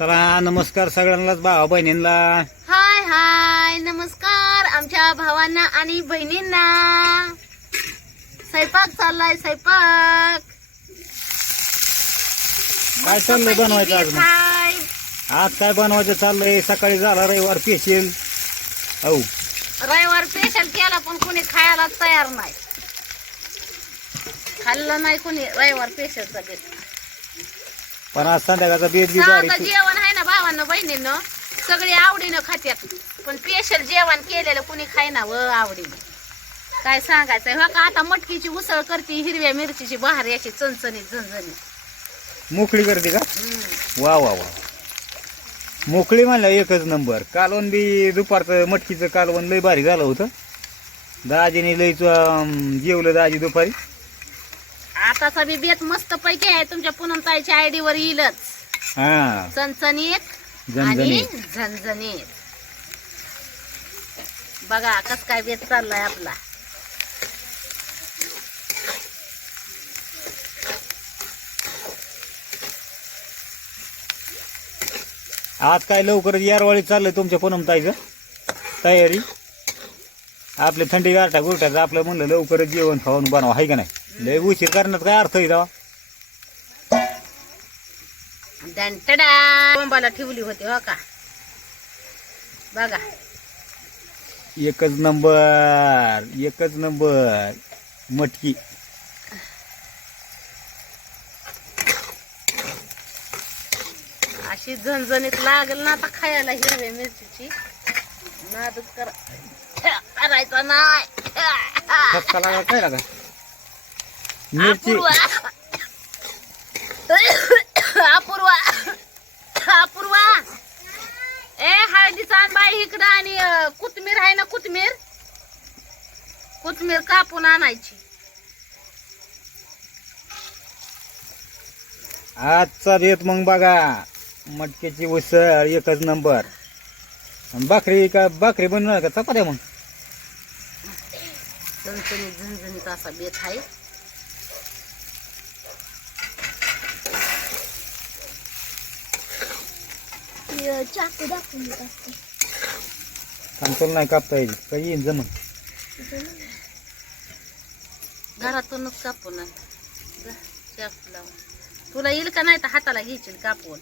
चला नमस्कार सगळ्यांनाच भावा बहिणींना. हाय हाय नमस्कार आमच्या भावांना आणि बहिणींना. स्वयंपाक चाललाय स्वयंपाक. काय चाललंय बनवायचं आज मग? हाय आज काय बनवायचं चाललंय? सकाळी झाला रविवार पेशील औ. रविवार स्पेशल केला पण कोणी खायला तयार नाही. खाल्लं नाही कोणी रविवार स्पेशलचा बेत पण आज संध्याकाळचा बेत बी भारी साधं जेवण आहे ना भावांना बहिणीनं. सगळे आवडीनं खात्यात. पण स्पेशल जेवण केलेलं कुणी खायना व आवडीनं. काय सांगायचं हो का आता मटकीची उसळ करते हिरव्या मिरचीची बहार याची चणचणीत झणझणीत. मोकळी करते का? हम्म. वा वा वा. मोकळी म्हणलं एकच नंबर. कालवण बी दुपारचं मटकीचं कालवण लय भारी झालं होतं. दाजीने लयच अं, जेवलं दाजी दुपारी. आताचा बी बेत मस्त पैकी आहे. तुमच्या पूनमताईच्या आयडी वर येईलच. हा. चणचणीत आणि झणझणीत. बघा कस काय बेत चाललाय आपला. आज काय लवकरच यारवाळी चाललंय तुमच्या पूनमताईचं? तयारी? आपले थंडी गारठा गुरठाचं आपलं म्हणलं लवकरच जेवण खाऊन बनवा आहे का नाही? लय उशीर करण्यात काय अर्थ आहे तेव्हा दंटडा बोंबाला ठेवली होती हो का? बघा. एकच नंबर एकच नंबर. मटकी. अशी झणझणीत लागल ना आता खायला हिरव्या मिरचीची. नादच कर. करायचा नाही. लागला काय लागा मिरची. अपूर्वा. अपूर्वा. ए हळदीचा आण बाई इकडं आणि कोथमीर आहे ना कोथमीर कोथमीर कापून आणायची. आजचा भेट मग बघा. मटकीची उसळ एकच नंबर. भाकरी का भाकरी बनवणार का? चपात्या मग? झणझणीत असा बेत आहे. चाकू दाखवून असते. कांतोल नाही कापता येईल. काही येईन जमन घरातूनच कापून आण. जा, चाकू लावून. तुला येईल का नाही तर हाताला घ्यायची कापून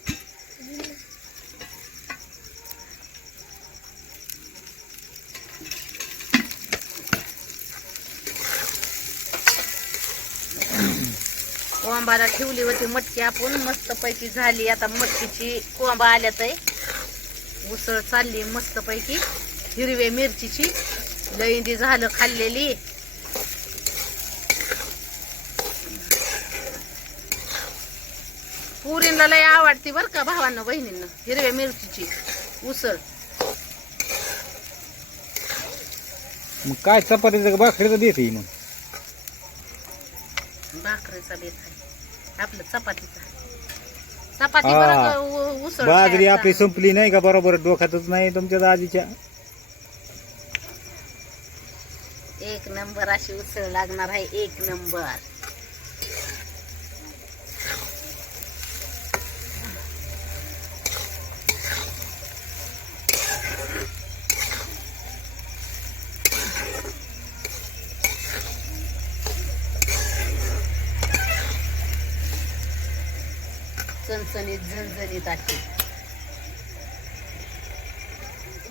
कोंबाला ठेवली होती मटकी आपण मस्त पैकी झाली. आता मटकीची कोंबा आल्यात आहे. उसळ चालली मस्त पैकी हिरव्या मिरचीची लईंदी झालं खाल्लेली. पुरींना लय आवडती बर का भावांना बहिणींना. हिरव्या मिरचीची उसळ. मग काय चपातीचं भाकरीचं देत मग. भाकरीचा बेत आहे. आपलं चपातीचा चपाती हा. उसळ बाजरी खायचा. आपली संपली नाही का बरोबर डोक्यातच नाही तुमच्या दाजीच्या एक नंबर अशी उसळ लागणार आहे एक नंबर चणचणीत झणझणीत अशी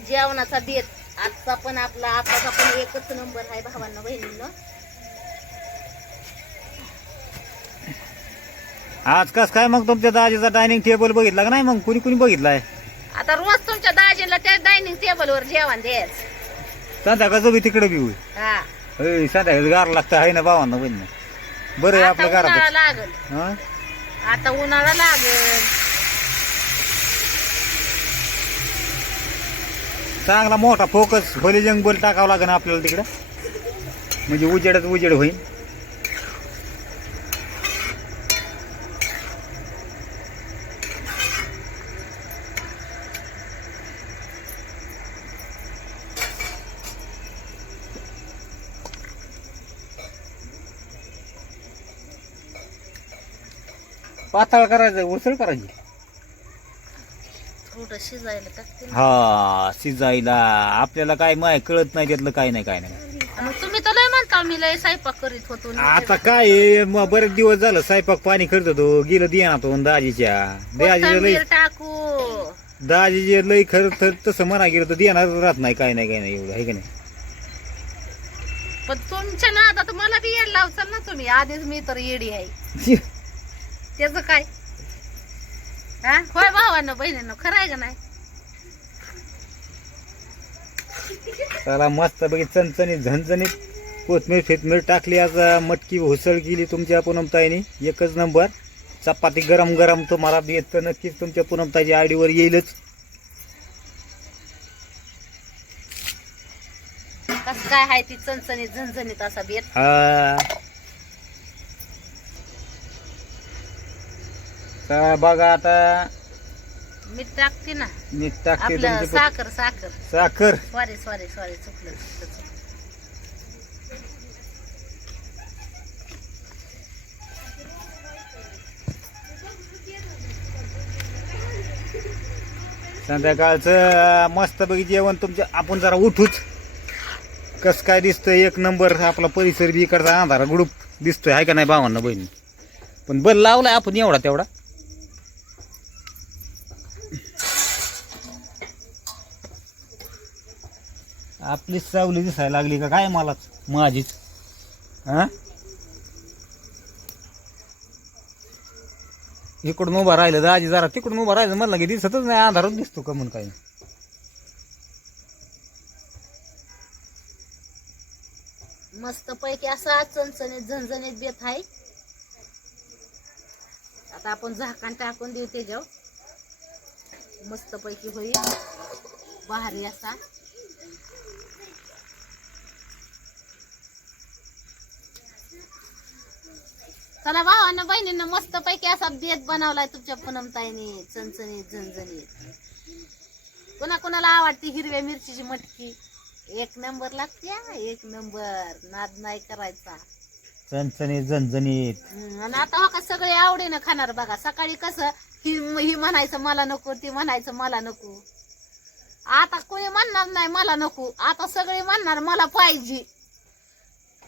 जेवणाचा बेत. आजचा पण आपला आताचा पण एकच नंबर आहे भावांना बहिणींना. आज कस काय मग तुमच्या दाजीचा डायनिंग टेबल बघितला का नाही मग? कुणी कुणी बघितलाय? आता रोज तुमच्या दाजीला त्या डायनिंग टेबलवर जेवण द्यायचं. संध्याकाळचं बी तिकडे बी होईल हा. होय, संध्याकाळचं गार लागतं आहे ना भावांना बहिणी बरं आहे आता आपल्या उन्हाळा घरात. लागल. हा? आता उन्हाळा लागेल. चांगला मोठा फोकस भले जंग बल टाकावं लागेल आपल्याला तिकडं. म्हणजे उजेडच उजेड होईल. पातळ करायचं उसळ करायची. कुठं शिजायला टाकते ना. हा शिजायला. आपल्याला काय माय कळत नाही त्यातलं काय नाही काय नाही. मग तुम्ही तर लय म्हणता मी लय स्वयंपाक करीत होतो. आता काय आहे, मग बरेच दिवस झालं स्वयंपाक पाणी करत होतो. गेलं दिया ना तो दाजीच्या दाजीच्या लय कोथिंबीर टाकू? दाजीचे लय खरं तर तसं म्हणा गेलं तर देणार राहत नाही काय नाही काय नाही एवढं आहे का नाही? पण तुमच्या नादात मला बी येड लावचाल ना तुम्ही. आधीच मी तर येडी आहे. त्याच काय? हा? होय भावानं बहिणीनं खरं आहे का नाही? त्याला मस्त पैकी चणचणीत झणझणीत कोथमीर फेतमीर टाकली. आता मटकी हुसळ केली तुमच्या पूनमताईने. एकच नंबर. चपाती गरम गरम तुम्हाला येत तर नक्कीच तुमच्या पूनमताईच्या आडीवर येईलच. कस काय आहे ती चणचणीत झणझणीत असा बेत हा. तर बघा आता मीठ टाकते ना. मीठ टाकते आपलं तुमची साखर साखर. साखर. सॉरी सॉरी सॉरी चुकलं चुकलं चुकलं. संध्याकाळचं मस्तपैकी जेवण तुमच्या आपण जरा उठूच. कस काय दिसतंय एक नंबर आपला परिसर बी इकडचा अंधारा ग्रुप दिसतोय. आहे का नाही भावांना बहिणी? पण बल लावलाय आपण एवढा तेवढा. आपली सावली दिसायला लागली का? काय मलाच? माझीच. हा? इकडून उभा राहिलं दाजी जरा तिकडून उभा राहिलं म्हणलं की दिसतच नाही अंधारात दिसतो का म्हणून काही? मस्त पैकी असा चणचणीत झणझणीत बेत आहे. आता आपण झाकण टाकून देऊ त्याच्यावर. मस्त पैकी होईल. भारी असा चला भावांना बहिणींना मस्त पैकी असा बेत बनवलाय तुमच्या पूनमताईने चणचणीत झणझणीत. कोणा कोणाला आवडती हिरव्या मिरचीची मटकी? एक नंबर लागते हा, एक नंबर. नाद नाही करायचा. चणचणीत झणझणीत. आणि आता हो का सगळे आवडीनं खाणार बघा. सकाळी कसं ही ही म्हणायचं मला नको ती म्हणायचं मला नको. आता कोणी म्हणणार नाही मला नको. आता सगळे म्हणणार मला पाहिजे.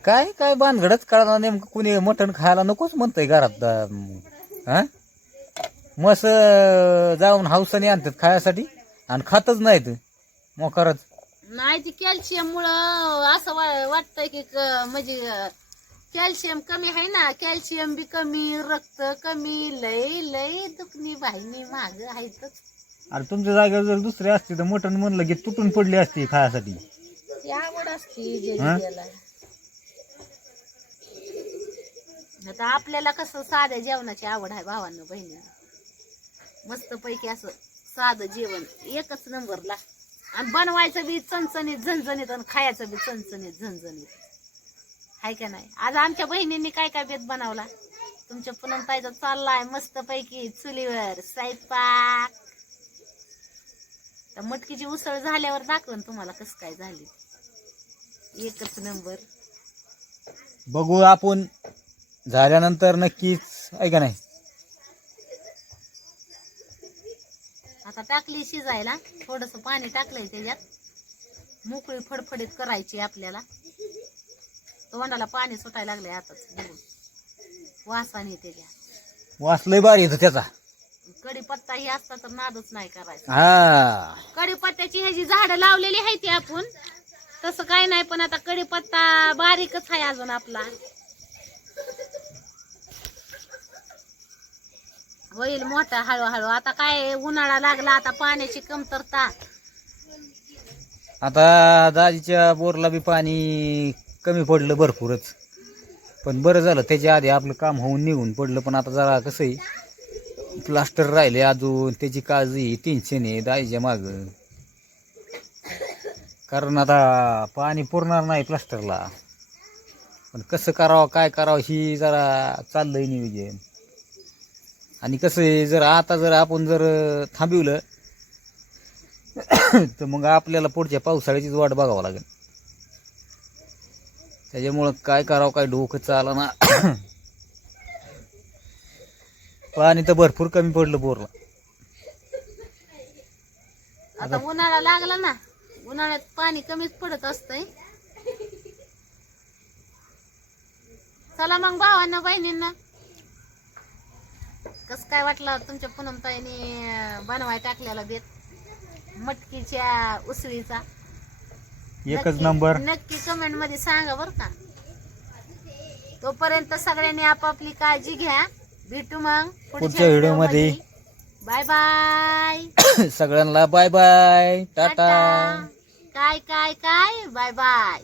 काय काय भानगडच कळणार नेमकं कुणी मटण खायला नकोच म्हणतंय घरात हा? मस जाऊन हावसाने आणतात खायासाठी आणि खातच नाहीत मोकारच नाही ती कॅल्शियम मुळे असं वा- वाटतंय की क- म्हणजे कॅल्शियम कमी आहे ना कॅल्शियम बी कमी रक्त कमी लय लय दुखणी बाहिनी माग आहेतच आणि तुमच्या जागेवर जर दुसरे असते तर मटण म्हणलं की तुटून पडली असती खायासाठी. ती आवड असते जे हा? आता आपल्याला कसं साध्या जेवणाची आवड आहे भावांना बहिणींना मस्त पैकी असं साधं जेवण एकच नंबरला. आणि बनवायचं बी चणचणीत झणझणीत आणि खायचं बी चणचणीत झणझणीत. हाय का नाही? आज आमच्या बहिणींनी काय काय बेत बनवला? तुमच्या पुनम ताईचा चाललाय मस्त पैकी चुलीवर स्वयंपाक तर मटकीची उसळ झाल्यावर दाखवून तुम्हाला कसं काय झाली. एकच नंबर. बघू आपण झाल्यानंतर नक्कीच आहे का नाही. आता टाकली शिजायला थोडस पाणी टाकलंय त्याच्यात. मोकळी फडफडीत करायची आपल्याला. तोंडाला पाणी सुटायला लागलंय आताच बघून. वासाने त्याच्या. वाचलंय बारी येतं त्याचा. कडीपत्ता ही असता तर नादच नाही करायचा. हा. कडीपत्त्याची ह्याची झाडं लावलेली आहे ती आपण. तसं काय नाही पण आता कडीपत्ता बारीकच आहे अजून आपला. होईल मोठा हळूहळू. आता काय उन्हाळा लागला आता पाण्याची कमतरता. आता दाजीच्या बोरला बी पाणी कमी पडलं भरपूरच. पण बरं झालं त्याच्या आधी आपलं काम होऊन निघून पडलं पण आता जरा कसं आहे प्लास्टर राहिले अजून त्याची काळजी टेन्शन आहे दाजीच्या माग. कारण आता पाणी पुरणार नाही प्लास्टरला. पण कसं करावं काय करावं ही जरा चाललंय नियोजन. आणि कसं आहे जर आता जर आपण जर थांबवलं तर मग आपल्याला पुढच्या पावसाळ्याचीच वाट बघावं लागेल. त्याच्यामुळं काय करावं काय डोकं चाला ना पाणी तर भरपूर कमी पडलं बोरला. आता उन्हाळा लागला ना उन्हाळ्यात पाणी कमीच पडत असतंय. चला मग भावांना बहिणींना. कस काय वाटलं तुमच्या पूनमताईने बनवाय टाकलेला बेत मटकीच्या उसळीचा. एकच नंबर. नक्की कमेंटमध्ये सांगा बर का. तोपर्यंत सगळ्यांनी आपापली काळजी घ्या. भेटू मग पुढच्या व्हिडिओमध्ये. Bye bye. सगळ्यांना बाय बाय. टाटा. काय काय काय? Bye bye.